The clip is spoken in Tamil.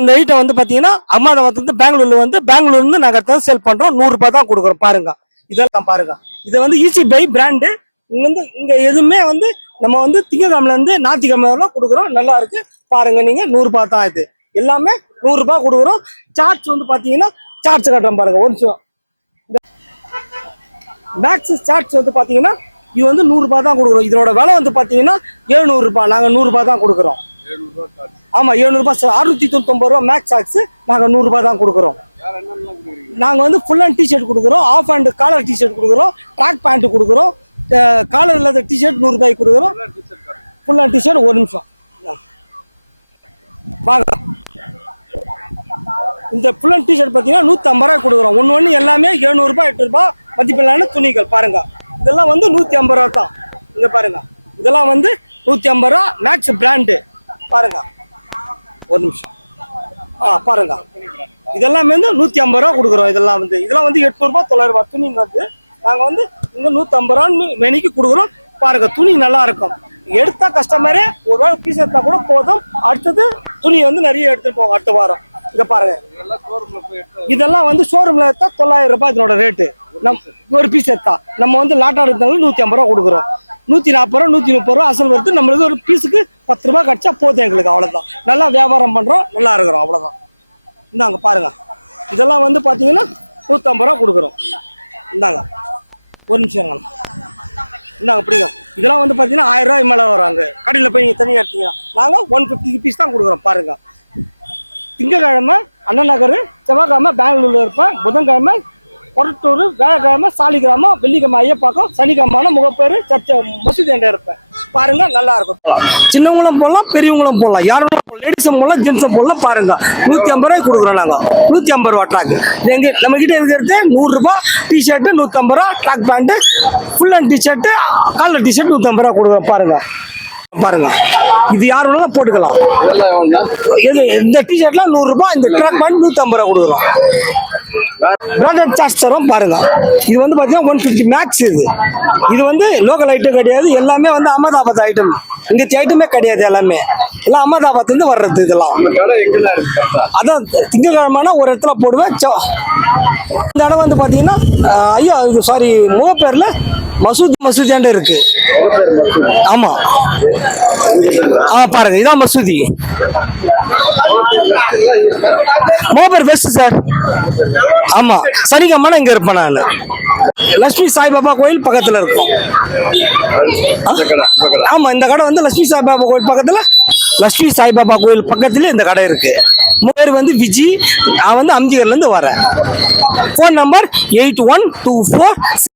இந்த ஐட்டம் வந்து பாத்தீங்கன்னா அகமதாபாத்ல இருந்து பெங்களூர்ல இருந்து நாங்க சேல் பண்றோம். 100 ரூபாய் தான் கொடுக்குறோம். பாருங்க இதெல்லாம் பாருங்க. இது வந்து ஈஸி பை பிராண்டு. இங்க எதுவுமே வந்து நம்ம வந்து திங்கக்கிழமைல இருந்து ஞாயிற்றுக்கிழமை கொடுக்குறோம். நல்லா இருக்கு பாருங்க. நீங்க 100 ரூபாய் தான். இது எல்லாமே 100 ரூபாய் கொடுக்குறோம். சார்ட்ஸ் வந்து பாத்தீங்கன்னா சார்ட்ஸ் கட்டுறோம் பாருங்க. ஒரு நிமிஷம். மேக்ஸ் சார்ட்ஸ் வந்து பாத்தீங்கன்னா இது வந்து 100 ரூபாய் தான் கொடுக்குறோம். இதோட விலை வந்து பாத்தீங்கன்னா 700 ரூபாய். நாங்க 100 ரூபாய் தான் கொடுக்குறோம். ஆமா 700 ரூபாய். 699 ரூபாய் மேக்ஸ் சாக்ஸ். நாங்க 100 ரூபாய் தான் கொடுக்குறோம். நாங்க வந்து ஃபுல் அண்ட் டிஷர்ட் கொடுக்குறோம். ஆஃப் அண்ட் காலர் டிஷர்ட் கொடுக்குறோம். ட்ராக் பேண்ட் கொடுக்குறோம். காலர் இல்லாத டிஷர்ட் 100 ரூபாய்க்கு கொடுக்குறோம். Full hand t-shirt. ஒரு நிமிஷம் வாங்க. இந்த ஃபுல் அண்ட் டிஷர்ட் பார்த்தீங்கன்னா 150 ரூபாய் கொடுக்குறோம். ஒன்று எல்லாமே 700 ரூபாய் 8 ரூபாய் மதிப்பிலான துணிகள் பாருங்க. இதெல்லாம் வந்து 150 ரூபா தான். இங்க பாருங்க இதெல்லாம் வந்து 150 ரூபா மேக்ஸ் பிராண்டு பாருங்க. ஒரு நிமிஷம் பாருங்க. இதெல்லாம் வந்து 150 ரூபா கொடுக்குறோம். இதெல்லாம் வந்து 800 ரூபாய் 900 ரூபாய் துணி வந்து நாங்க வந்து இங்க 150 ரூபா மெனிக்கு கொடுக்குறோம். பாருங்க துணி நல்லா இருக்கும். எடுத்தா கஸ்டமரே ஒரு வேளை பீஸ் எடுத்தா கூட போதும். அடுத்தது துணி வந்து நிறைய எடுத்துட்டு போவோம் அடுத்த வாரம். இத பாருங்க இதெல்லாம் வந்து ஷோரூம்ல எடுத்தா 900 ரூபாய் இதனோட ரேட்டு. ஒரு பீஸ் எடுத்தா நம்ம வந்து லாட்டா எடுத்தாலும் 150 ரூபா கொடுக்குறோம். 140 ரூபா 130 ரூபா அசல் வருது. நம்மளுக்கு ஒரு பீஸுக்கு 10 ரூபாய் கிடைச்சா போதும் எங்களுக்கு. அவ்வளவுதான். நல்லா வியாபாரம் பண்றோம். நல்லா இருக்கிறோம். அவ்வளவுதான். இந்தாங்க பாருங்க. இதெல்லாம் வந்து பாத்தீங்கன்னா 150 ரூபா கொடுக்குறோம். இந்தாங்க ஒரு நிமிஷம். இந்தாங்க பிடிக்கும். இதெல்லாம் வந்து பாத்தீங்கன்னா 1000 ரூபாய் மேல வராங்க. கடையில் போய் நீங்க தனியாக எடுத்தீங்கன்னா நாங்க 150 ருபீஸ் தான் கொடுக்குறோம். பாருங்க திங்கக்கிழமை அண்ணா நகர், செவ்வாய்க்கிழமை பெங்களூர்ல இருப்பேன், புதன்கிழமை கொரட்டூர், வியாழக்கிழமை சாலிகிராமம், வெள்ளிக்கிழமை ஐயப்பாக்கம், சனிக்கிழமை முகப்பேரு சர்ச்சை மசூதி என்ற இருப்பேன். பாருங்க நல்லா இருக்கும். சின்னவங்களும் போடலாம் பெரியவங்களும் போடலாம். யாரும் லேடிஸும் போடலாம் ஜென்ஸும் போடலாம். பாருங்க 150 ரூபாய் கொடுக்குறோம். நாங்க 150 ரூபா ட்ராக். எங்க நம்ம கிட்ட இருக்கிறது 100 ரூபாய் டிஷர்ட் 150 ரூபா, track pant full hand t-shirt collar t-shirt 150 ரூபா கொடுக்குறோம். பாருங்க பாருங்க இது யார் வேணாலும் போட்டுக்கலாம். இந்த டிஷர்ட்லாம் 100 ரூபாய். இந்த ட்ராக் பேண்ட் 150 ரூபா கொடுக்குறோம். பிராண்டட் சார்ஜ் தரோம். பாருங்க இது வந்து பாத்தீங்கன்னா 150 மேக்ஸ். இது வந்து லோக்கல் ஐட்டம் கிடையாது. எல்லாமே வந்து அகமதாபாத் ஐட்டம். இங்க ஐட்டமே கிடையாது. எல்லாமே எல்லாம் அகமதாபாத்ல இருந்து வர்றது. இதெல்லாம் அதான் திங்கக்கிழமை ஒரு இடத்துல போடுவேன். இந்த இடம் வந்து பாத்தீங்கன்னா ஐயா சாரி முகப்பேர்ல மசூதியாண்ட இருக்கு. ஆமா பாருங்க இதான் மசூதி. Mogappair west sir. ஆமா சனிக்கிழமை இங்க இருப்பேன் நான். லட்சுமி சாய்பாபா கோயில் பக்கத்துல இருக்கும். ஆமா இந்த கடை வந்து லட்சுமி சாய்பாபா கோயில் பக்கத்துல. லட்சுமி சாய்பாபா கோயில் பக்கத்துல இந்த கடை இருக்கு. பேர் வந்து விஜி. நான் வந்து அம்ஜிகர்ல இருந்து வரேன். Phone number 8124